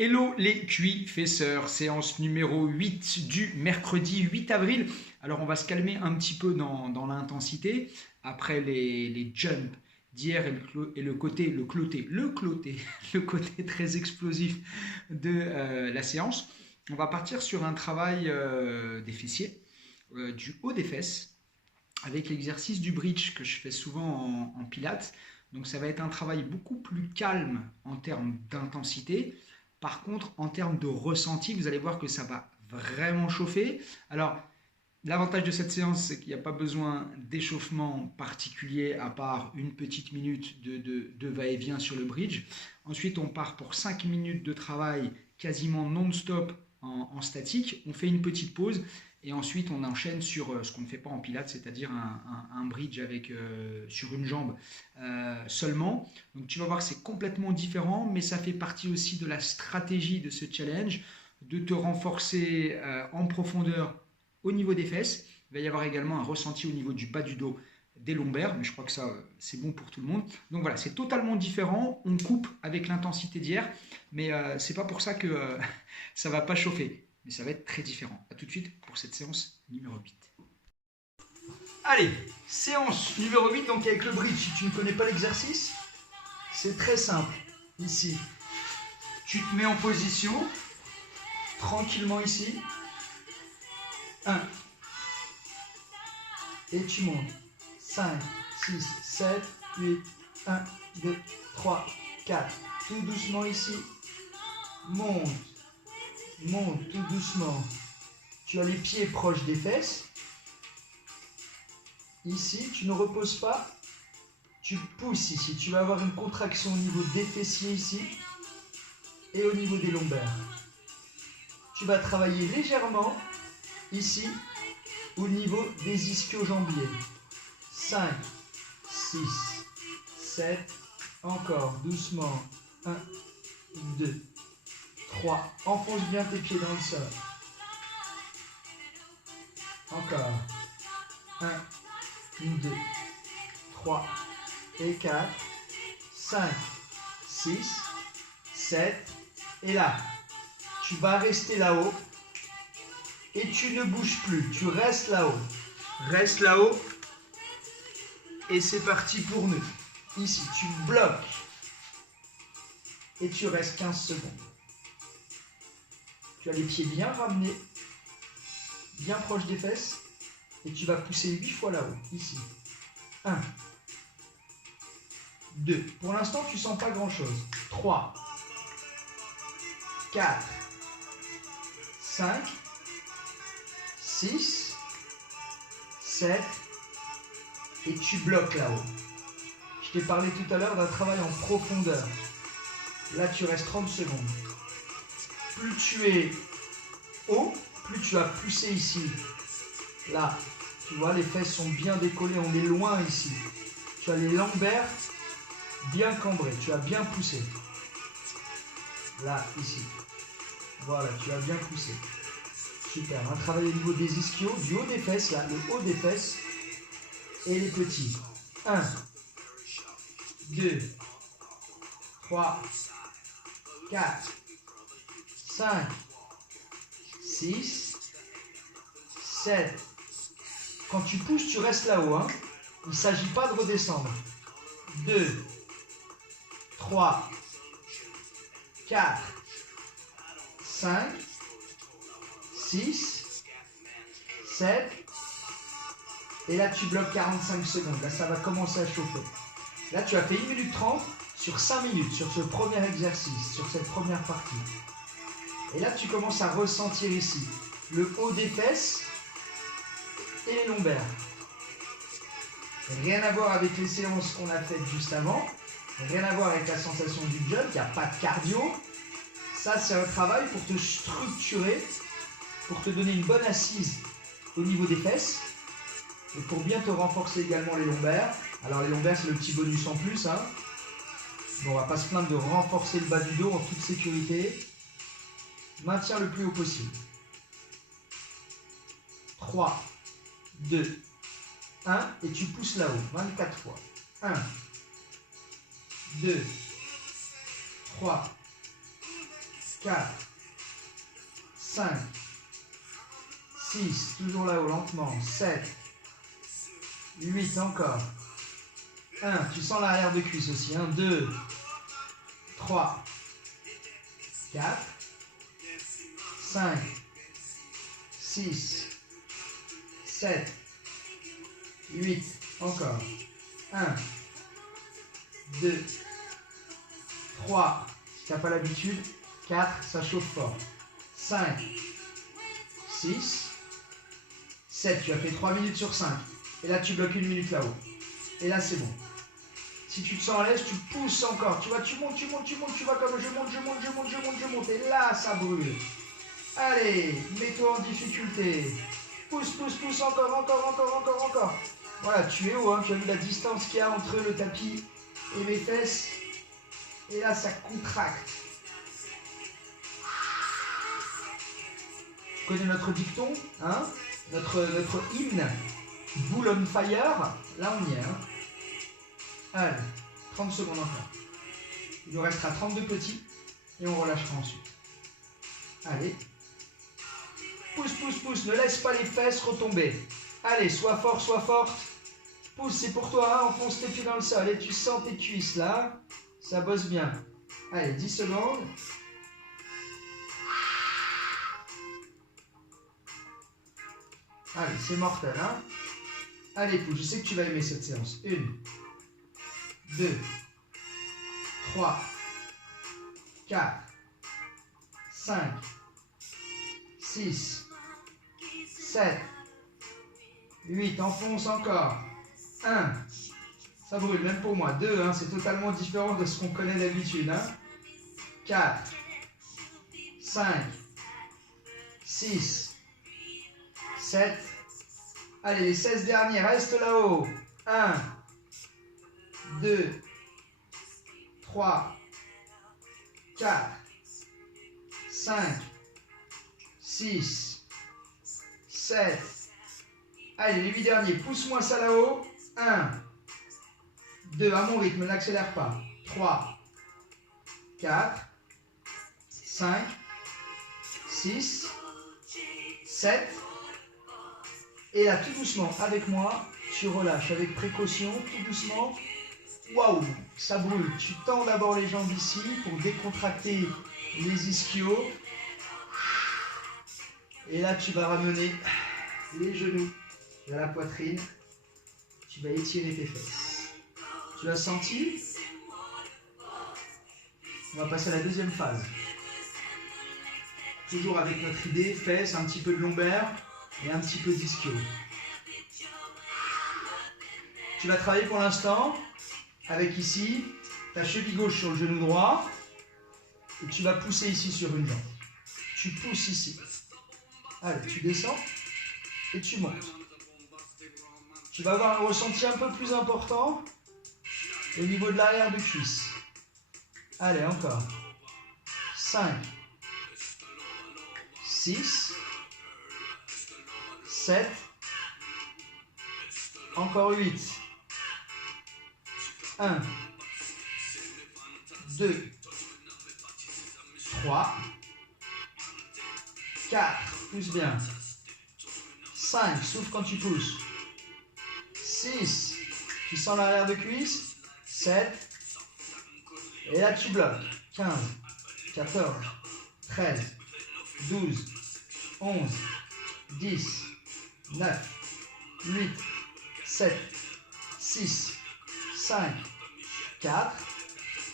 Hello les cuits-fesseurs, séance numéro 8 du mercredi 8 avril. Alors on va se calmer un petit peu dans l'intensité après les jumps d'hier et le côté le côté très explosif de la séance. On va partir sur un travail des fessiers, du haut des fesses, avec l'exercice du bridge que je fais souvent en pilates. Donc ça va être un travail beaucoup plus calme en termes d'intensité. Par contre, en termes de ressenti, vous allez voir que ça va vraiment chauffer. Alors, l'avantage de cette séance, c'est qu'il n'y a pas besoin d'échauffement particulier à part une petite minute de va-et-vient sur le bridge. Ensuite, on part pour 5 minutes de travail quasiment non-stop en statique. On fait une petite pause et ensuite on enchaîne sur ce qu'on ne fait pas en pilates, c'est-à-dire un bridge avec, sur une jambe seulement. Donc tu vas voir que c'est complètement différent, mais ça fait partie aussi de la stratégie de ce challenge, de te renforcer en profondeur au niveau des fesses. Il va y avoir également un ressenti au niveau du bas du dos, des lombaires, mais je crois que ça, c'est bon pour tout le monde. Donc voilà, c'est totalement différent. On coupe avec l'intensité d'hier, mais c'est pas pour ça que ça va pas chauffer. Mais ça va être très différent. A tout de suite pour cette séance numéro 8. Allez, séance numéro 8, donc avec le bridge. Si tu ne connais pas l'exercice, c'est très simple. Ici, tu te mets en position, tranquillement ici. 1. Et tu montes. 5, 6, 7, 8, 1, 2, 3, 4. Tout doucement ici. Monte. Monte tout doucement. Tu as les pieds proches des fesses. Ici, tu ne reposes pas. Tu pousses ici. Tu vas avoir une contraction au niveau des fessiers ici et au niveau des lombaires. Tu vas travailler légèrement ici au niveau des ischio-jambiers. 5, 6, 7, encore doucement. 1, 2, 3. Enfonce bien tes pieds dans le sol. Encore. 1, 2, 3 et 4, 5, 6, 7. Et là, tu vas rester là-haut et tu ne bouges plus. Tu restes là-haut. Reste là-haut. Et c'est parti pour nous. Ici, tu bloques. Et tu restes 15 secondes. Tu as les pieds bien ramenés, bien proches des fesses. Et tu vas pousser 8 fois là-haut. Ici. 1. 2. Pour l'instant, tu ne sens pas grand-chose. 3. 4. 5. 6. 7. Et tu bloques là-haut. Je t'ai parlé tout à l'heure d'un travail en profondeur. Là, tu restes 30 secondes. Plus tu es haut, plus tu vas pousser ici. Là, tu vois, les fesses sont bien décollées. On est loin ici. Tu as les lombaires bien cambrés. Tu as bien poussé. Là, ici. Voilà, tu as bien poussé. Super. On va travailler au niveau des ischios, du haut des fesses, là, le haut des fesses. Et les petits. 1, 2, 3, 4, 5, 6, 7. Quand tu pousses, tu restes là-haut. Hein. Il ne s'agit pas de redescendre. 2, 3, 4, 5, 6, 7. Et là, tu bloques 45 secondes. Là, ça va commencer à chauffer. Là, tu as fait 1 minute 30 sur 5 minutes, sur ce premier exercice, sur cette première partie. Et là, tu commences à ressentir ici le haut des fesses et les lombaires. Rien à voir avec les séances qu'on a faites juste avant. Rien à voir avec la sensation du jump. Il n'y a pas de cardio. Ça, c'est un travail pour te structurer, pour te donner une bonne assise au niveau des fesses. Et pour bien te renforcer également les lombaires. Alors les lombaires, c'est le petit bonus en plus. Hein. Bon, on ne va pas se plaindre de renforcer le bas du dos en toute sécurité. Maintiens le plus haut possible. 3, 2, 1. Et tu pousses là-haut. 24 fois. 1, 2, 3, 4, 5, 6, toujours là-haut, lentement, 7, 8, encore. 1, tu sens l'arrière de cuisse aussi, 1, 2, 3, 4, 5, 6, 7, 8, encore. 1, 2, 3, si tu n'as pas l'habitude, 4, ça chauffe fort. 5, 6, 7, tu as fait 3 minutes sur 5. Et là, tu bloques 1 minute là-haut. Et là, c'est bon. Si tu te sens à l'aise, tu pousses encore. Tu vois, tu montes, tu vois comme je monte. Et là, ça brûle. Allez, mets-toi en difficulté. Pousse, encore. Voilà, tu es haut, hein, tu as vu la distance qu'il y a entre le tapis et mes fesses. Et là, ça contracte. Tu connais notre dicton, hein, notre hymne, Bull on Fire. Là, on y est. Hein. Allez, 30 secondes encore. Il nous restera 32 petits et on relâchera ensuite. Allez. Pousse, ne laisse pas les fesses retomber. Allez, sois fort, sois forte. Pousse, c'est pour toi, hein, enfonce tes pieds dans le sol. Et tu sens tes cuisses là, ça bosse bien. Allez, 10 secondes. Allez, c'est mortel, hein. Allez, pousse, je sais que tu vas aimer cette séance. 1, 2, 3, 4, 5, 6, 7, 8, enfonce encore. 1, ça brûle, même pour moi. 2, hein, c'est totalement différent de ce qu'on connaît d'habitude. Hein. 4, 5, 6, 7. Allez, les 16 derniers, reste là-haut. 1, 2, 3, 4, 5, 6, 7. Allez, les 8 derniers, pousse-moi ça là-haut. 1, 2, à mon rythme, n'accélère pas. 3, 4, 5, 6, 7. Et là, tout doucement, avec moi, tu relâches avec précaution, tout doucement. Waouh, ça brûle. Tu tends d'abord les jambes ici pour décontracter les ischios. Et là, tu vas ramener les genoux vers la poitrine. Tu vas étirer tes fesses. Tu as senti? On va passer à la deuxième phase. Toujours avec notre idée, fesses, un petit peu de lombaire et un petit peu d'ischio. Tu vas travailler pour l'instant avec ici ta cheville gauche sur le genou droit et tu vas pousser ici sur une jambe. Tu pousses ici. Allez, tu descends et tu montes. Tu vas avoir un ressenti un peu plus important au niveau de l'arrière du cuisse. Allez, encore. 5, 6, 7, encore 8. 1, 2, 3, 4, pousse bien. 5, souffle quand tu pousses. 6, tu sens l'arrière de cuisse. 7, et là tu bloques. 15, 14, 13, 12, 11, 10, 9, 8, 7, 6, 5, 4,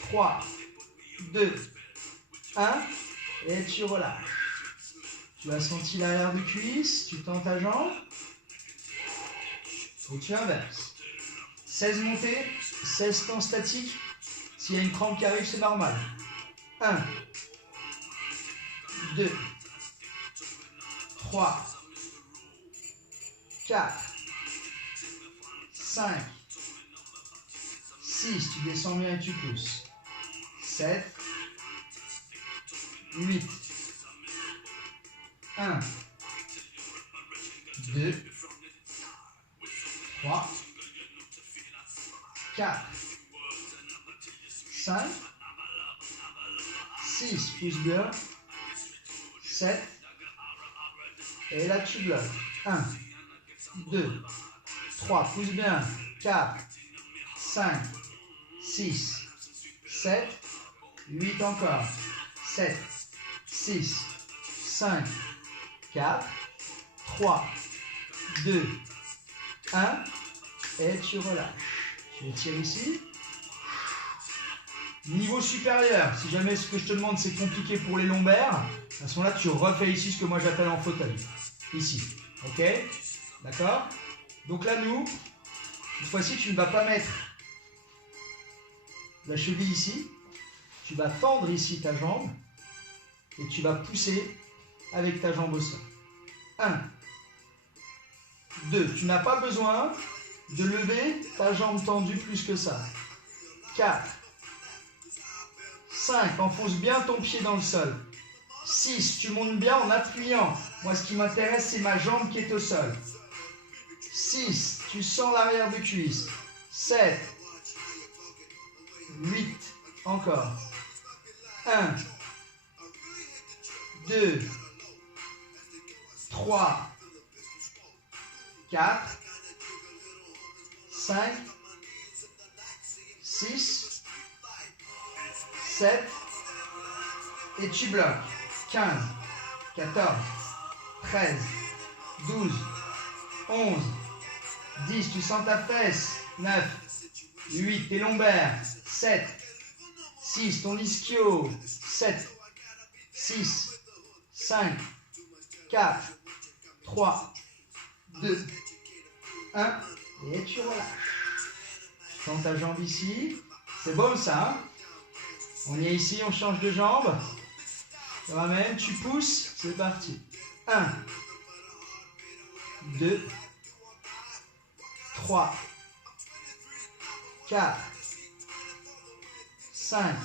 3, 2, 1, et tu relâches. Tu as senti l'arrière du cuisse, tu tends ta jambe, et tu inverses. 16 montées, 16 temps statiques. S'il y a une crampe qui arrive, c'est normal. 1, 2, 3, 4, 5, 6, tu descends bien et tu pousses. 7, 8, 1, 2, 3, 4, 5, 6, pousse bien, 7. Et là, tu bloques. 1, 2, 3. Pousse bien. 4, 5, 6, 7, 8 encore. 7, 6, 5, 4, 3, 2, 1. Et tu relâches. Tu étires ici. Niveau supérieur, si jamais ce que je te demande c'est compliqué pour les lombaires, à ce moment-là, tu refais ici ce que moi j'appelle en fauteuil. Ici. Ok? D'accord? Donc là, nous, cette fois-ci, tu ne vas pas mettre la cheville ici. Tu vas tendre ici ta jambe et tu vas pousser avec ta jambe au sol. 1, 2. Tu n'as pas besoin de lever ta jambe tendue plus que ça. 4. 5, enfonce bien ton pied dans le sol. 6, tu montes bien en appuyant. Moi, ce qui m'intéresse, c'est ma jambe qui est au sol. 6, tu sens l'arrière de cuisse. 7, 8, encore. 1, 2, 3, 4, 5, 6, 7, et tu bloques. 15, 14, 13, 12, 11, 10, tu sens ta fesse. 9, 8, tes lombaires. 7, 6, ton ischio. 7, 6, 5, 4, 3, 2, 1, et tu relâches. Tu tends ta jambe ici. C'est bon ça, hein? On est ici, on change de jambe. Tu ramènes, tu pousses, c'est parti. 1, 2, 3, 4, 5,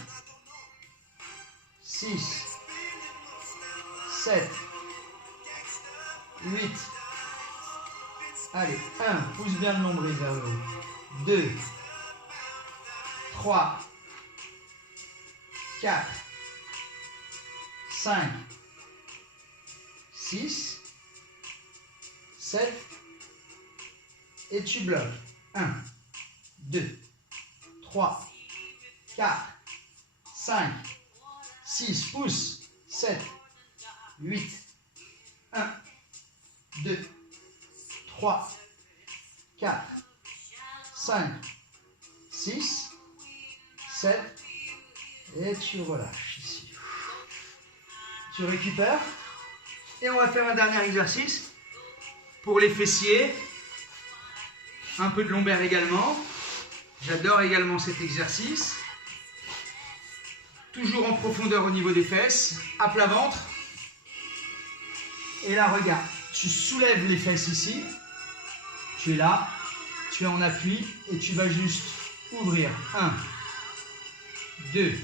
6, 7, 8. Allez, 1, pousse bien le nombril vers le haut. 2, 3, 4, 5, 6, 7, et tu bloques. 1, 2, 3, 4, 5, 6, pousse. 7, 8, 1, 2, 3, 4, 5, 6, 7, et tu relâches ici. Tu récupères. Et on va faire un dernier exercice pour les fessiers. Un peu de lombaire également. J'adore également cet exercice. Toujours en profondeur au niveau des fesses. À plat ventre. Et là, regarde. Tu soulèves les fesses ici. Tu es là. Tu es en appui. Et tu vas juste ouvrir. 1, 2,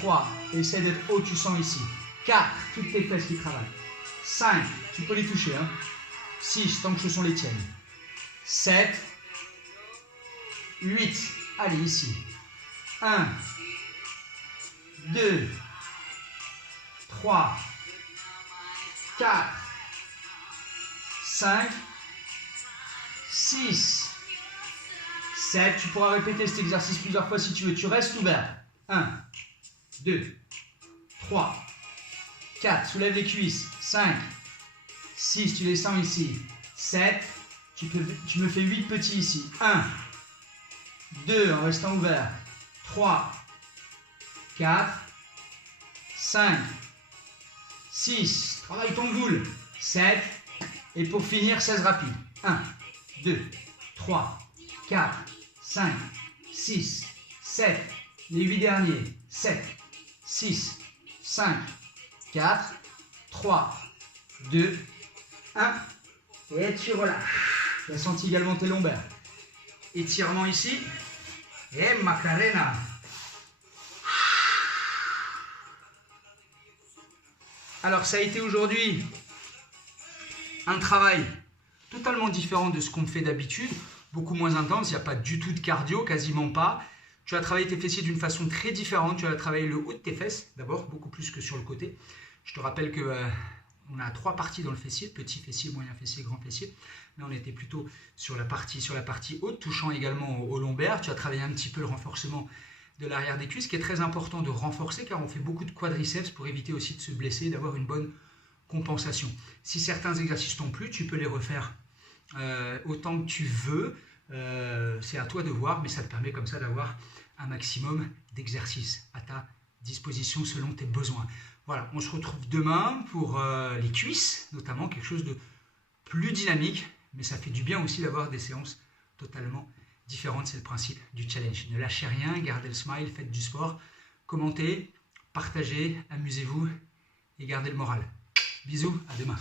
3, essaie d'être haut, tu sens ici. 4, toutes tes fesses qui travaillent. 5, tu peux les toucher. 6, tant que ce sont les tiennes. 7, 8, allez ici. 1, 2, 3, 4, 5, 6, 7. Tu pourras répéter cet exercice plusieurs fois si tu veux. Tu restes ouvert. 1, 2, 3, 4, soulève les cuisses. 5, 6, tu les sens ici. 7, tu me fais 8 petits ici. 1, 2, en restant ouvert. 3, 4, 5, 6, travaille ton boule. 7, et pour finir, 16 rapides. 1, 2, 3, 4, 5, 6, 7, les 8 derniers. 7, 6, 5, 4, 3, 2, 1. Et tu relâches. Tu as senti également tes lombaires. Étirement ici. Et Macarena. Alors, ça a été aujourd'hui un travail totalement différent de ce qu'on fait d'habitude. Beaucoup moins intense. Il n'y a pas du tout de cardio, quasiment pas. Tu as travaillé tes fessiers d'une façon très différente. Tu as travaillé le haut de tes fesses, d'abord, beaucoup plus que sur le côté. Je te rappelle que on a 3 parties dans le fessier, petit fessier, moyen fessier, grand fessier. Là, on était plutôt sur la partie haute, touchant également au lombaire. Tu as travaillé un petit peu le renforcement de l'arrière des cuisses, qui est très important de renforcer, car on fait beaucoup de quadriceps pour éviter aussi de se blesser, d'avoir une bonne compensation. Si certains exercices t'ont plu, tu peux les refaire autant que tu veux. C'est à toi de voir, mais ça te permet comme ça d'avoir un maximum d'exercices à ta disposition selon tes besoins. Voilà, on se retrouve demain pour les cuisses, notamment quelque chose de plus dynamique, mais ça fait du bien aussi d'avoir des séances totalement différentes. C'est le principe du challenge. Ne lâchez rien, gardez le smile, faites du sport, commentez, partagez, amusez-vous et gardez le moral. Bisous, à demain.